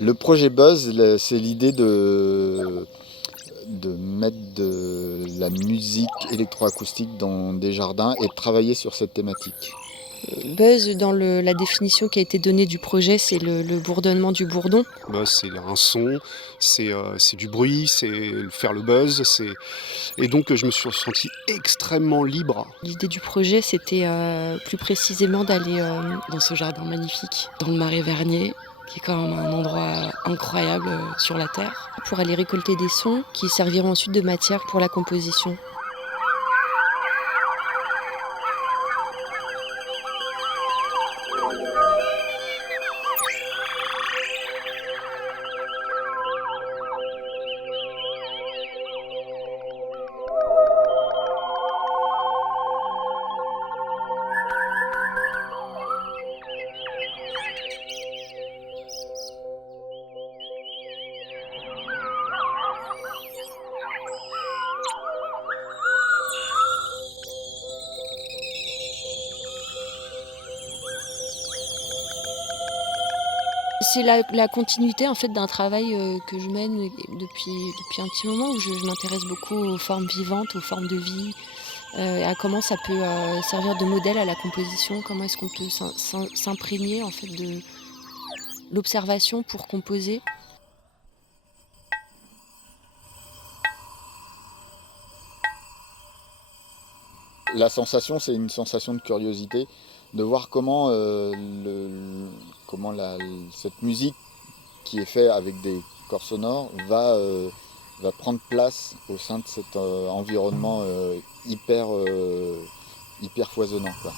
Le projet Buzz, c'est l'idée de mettre de la musique électroacoustique dans des jardins et de travailler sur cette thématique. Buzz, dans la définition qui a été donnée du projet, c'est le bourdonnement du bourdon. Bah, c'est un son, c'est du bruit, c'est faire le buzz, et donc je me suis senti extrêmement libre. L'idée du projet, c'était plus précisément d'aller dans ce jardin magnifique, dans le Marais Vernier, qui est quand même un endroit incroyable sur la Terre, pour aller récolter des sons qui serviront ensuite de matière pour la composition. C'est la continuité en fait d'un travail que je mène depuis un petit moment où je m'intéresse beaucoup aux formes vivantes, aux formes de vie, à comment ça peut servir de modèle à la composition, comment est-ce qu'on peut s'imprégner en fait de l'observation pour composer. La sensation, c'est une sensation de curiosité, de voir cette musique qui est faite avec des corps sonores va prendre place au sein de cet environnement hyper foisonnant, quoi.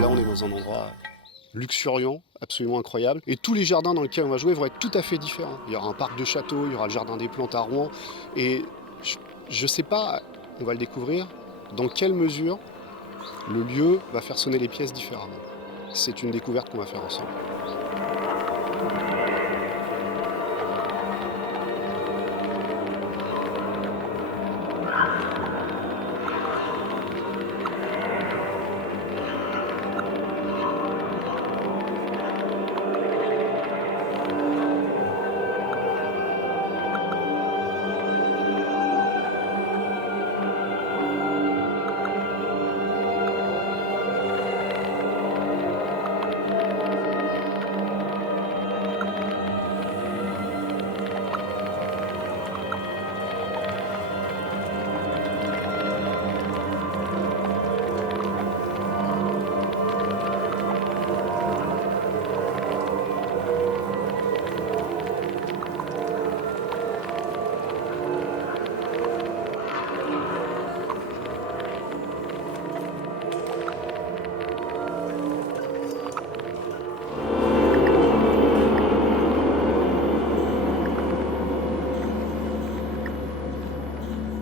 Là, on est dans un endroit luxuriant, absolument incroyable. Et tous les jardins dans lesquels on va jouer vont être tout à fait différents. Il y aura un parc de château, il y aura le jardin des plantes à Rouen. Et je sais pas, on va le découvrir, dans quelle mesure le lieu va faire sonner les pièces différemment. C'est une découverte qu'on va faire ensemble.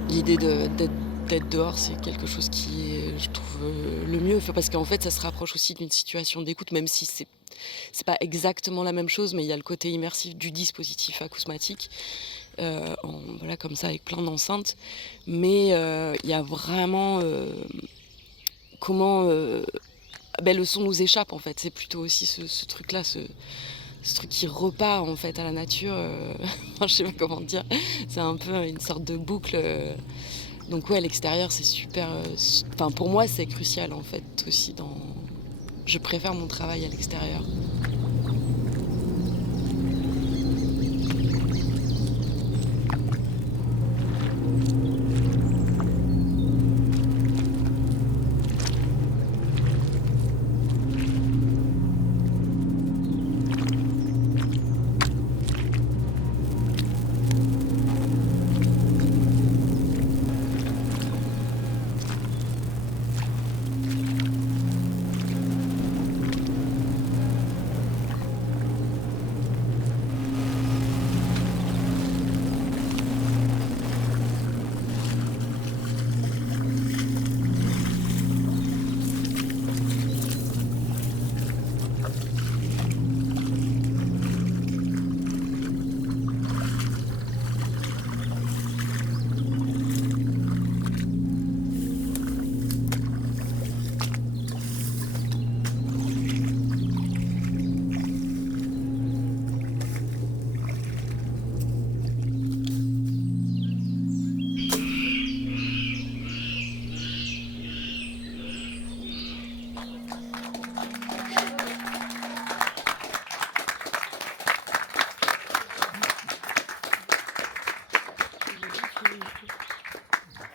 L'idée d'être dehors, c'est quelque chose qui est, je trouve, le mieux. Enfin, parce qu'en fait, ça se rapproche aussi d'une situation d'écoute, même si c'est pas exactement la même chose, mais il y a le côté immersif du dispositif acousmatique, voilà, comme ça, avec plein d'enceintes. Mais il y a vraiment comment le son nous échappe, en fait. C'est plutôt aussi ce truc-là, ce truc qui repart, en fait, à la nature. Enfin, je sais pas comment dire. C'est un peu une sorte de boucle. Donc ouais, l'extérieur, c'est super. Enfin, pour moi, c'est crucial en fait aussi. Je préfère mon travail à l'extérieur.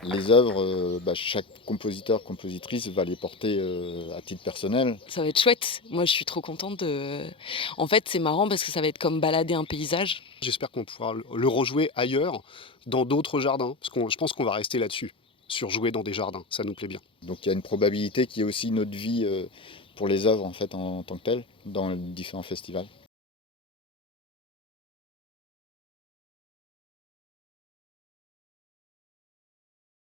Les œuvres, chaque compositeur, compositrice va les porter à titre personnel. Ça va être chouette. Moi, je suis trop contente de. En fait, c'est marrant parce que ça va être comme balader un paysage. J'espère qu'on pourra le rejouer ailleurs, dans d'autres jardins, parce que je pense qu'on va rester là-dessus, sur jouer dans des jardins, ça nous plaît bien. Donc il y a une probabilité qu'il y ait aussi une autre vie pour les œuvres en fait en tant que telles dans les différents festivals.